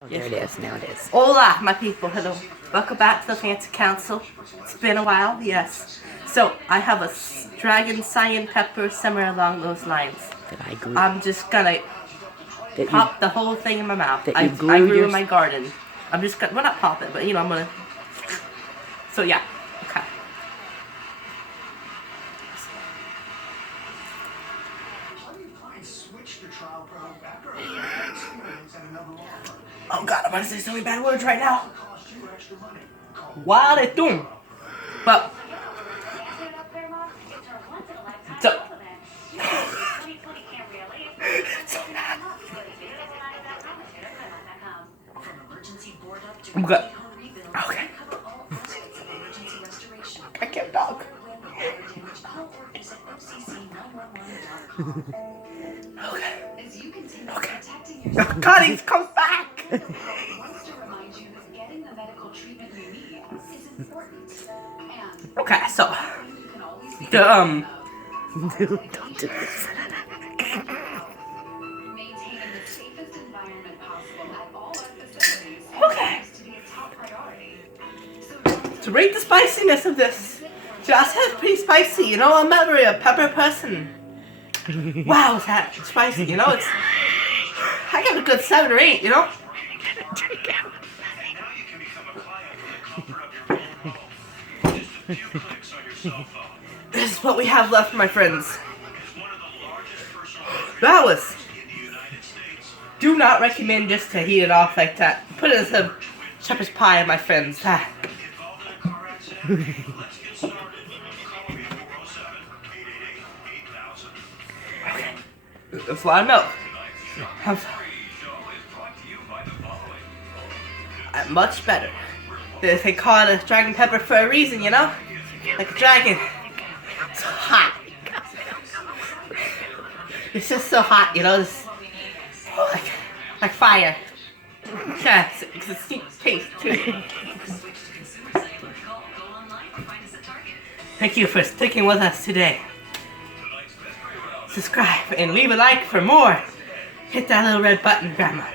Oh, there it is. Now it is. Hola, my people. Hello. Welcome back to the Fancy Council. It's been a while, yes. So, I have a dragon cyan pepper somewhere along those lines. That I grew. I'm just gonna pop the whole thing in my mouth. That I you grew grew in my garden. I'm just gonna, well, not pop it, but you know, I'm gonna. So, yeah. Okay. Oh god, I'm gonna say so many bad words right now. Waletum. But so I'm good. Okay. I can't talk. Okay. Okay. Cuttings, come back! Okay, so the Don't do this. okay. To rate the spiciness of this, just has pretty spicy. You know, I'm not really a pepper person. Wow, is that spicy? You know, it's. I give it a good 7 or 8. You know. This is what we have left, my friends. That was. Do not recommend just to heat it off like that. Put it as a shepherd's pie, my friends. Ah. Okay. That's a lot of milk. Much better. They call it a dragon pepper for a reason, you know? Like a dragon. It's hot. It's just so hot, you know? It's like fire. Yeah, it's a steep taste too. Thank you for sticking with us today. Subscribe and leave a like for more. Hit that little red button, Grandma.